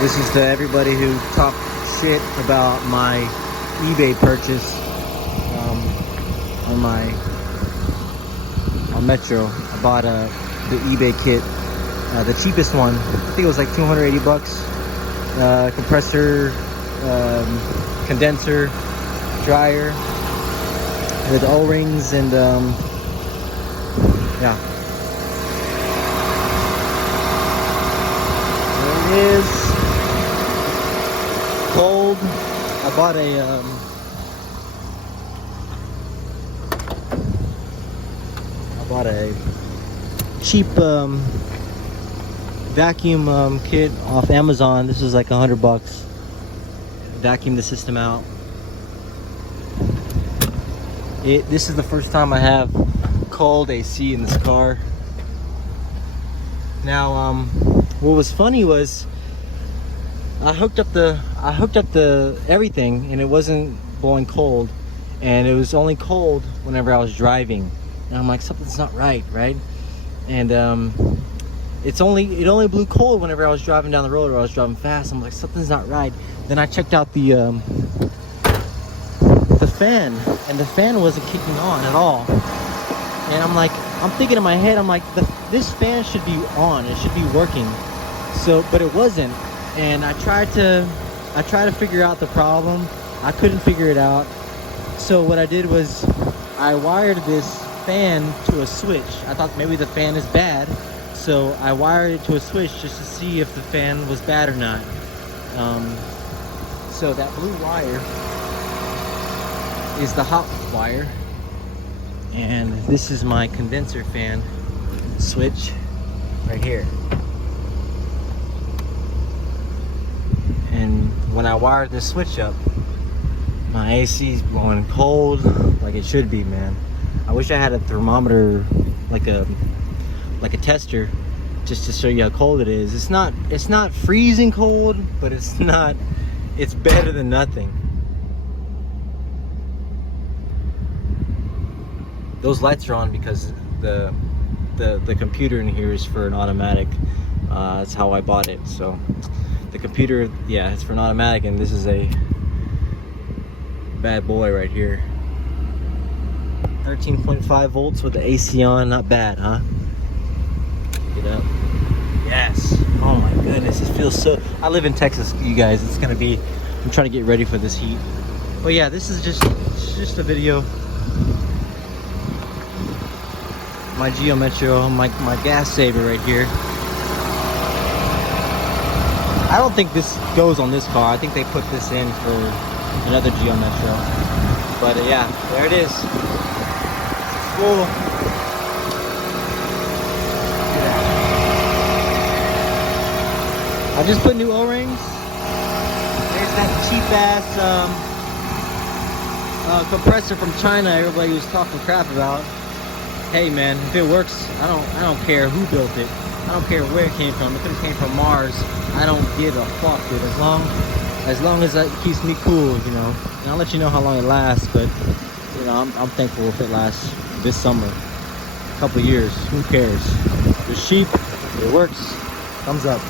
This is to everybody who talked shit about my eBay purchase on Metro. I bought the eBay kit, the cheapest one. I think it was like 280 bucks. Compressor, condenser, dryer with O-rings and yeah. There it is. Cold. I bought a cheap vacuum kit off Amazon. This was like $100. Vacuum the system out. This is the first time I have cold AC in this car. Now, what was funny was I hooked up the everything, and it wasn't blowing cold, and it was only cold whenever I was driving. And I'm like, something's not right? And it only blew cold whenever I was driving down the road or I was driving fast. I'm like, something's not right. Then I checked out the fan, and the fan wasn't kicking on at all. And I'm like, I'm thinking in my head, I'm like, this fan should be on. It should be working. So, but it wasn't. And I tried to figure out the problem. I couldn't figure it out. So what I did was I wired this fan to a switch. I thought maybe the fan is bad, so I wired it to a switch just to see if the fan was bad or not. So that blue wire is the hot wire, and this is my condenser fan switch right here. And when I wired this switch up, my AC is blowing cold like it should be, man. I wish I had a thermometer, like a tester, just to show you how cold it is. It's not freezing cold, but it's better than nothing. Those lights are on because the computer in here is for an automatic. That's how I bought it. So the computer, yeah, it's for an automatic, and this is a bad boy right here. 13.5 volts with the AC on. Not bad, huh? Get up. Yes. Oh my goodness, it feels so... I live in Texas, you guys. It's gonna be... I'm trying to get ready for this heat. But yeah, this is just a video. My Geo Metro, my gas saver right here. I don't think this goes on this car. I think they put this in for another Geo Metro. But yeah, there it is. Cool. I just put new O-rings. There's that cheap ass compressor from China everybody was talking crap about. Hey man, if it works, I don't care who built it. I don't care where it came from. If it came from Mars, I don't give a fuck, dude. As long as it keeps me cool, you know. And I'll let you know how long it lasts, but you know, I'm thankful if it lasts this summer. A couple years, who cares? It's cheap, it works. Thumbs up.